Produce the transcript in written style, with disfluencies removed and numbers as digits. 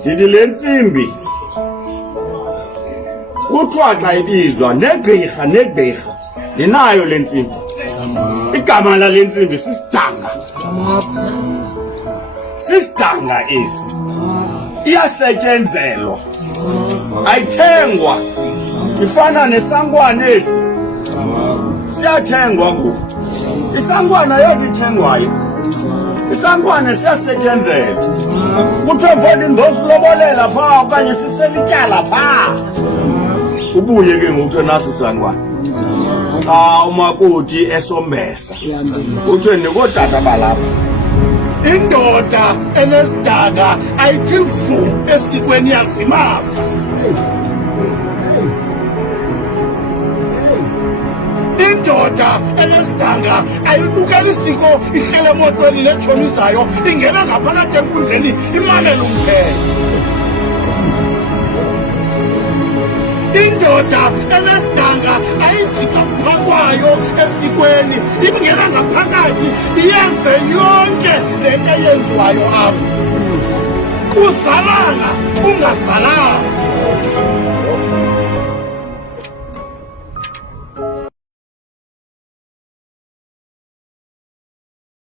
ndithi le ntsimbi kuthiwa xa ibizwa negqirha ndinayo le ntsimbi. Igama lale ntsimbi sisidanga. Sisidanga esi iyasetyenzelwa, ayithengwa. Ifana nesankwana esi siyathengwa kuwo. Isankwana yothi ithengwayo, isankwana siyasetyenzelwa. Kuthiwa mfowethu ndosilobolela phaa okanye siselityala phaa. Ubuye ke ngoku nasi isankwana xa umakoti esombesa uthiwe nikootata balapha, indoda enesidanga ayithi vu esikweni yazimaza. Indoda enesidanga ayibukela isiko ihlele emotweni netshomi zayo ingena ngaphakathi enkundleni imamele umthetho. Indoda enesidanga ayizika phakwayo esikweni ingena ngaphakathi iyenze yonke le nto eyenziwayo apha, uzalanga ungazalanga.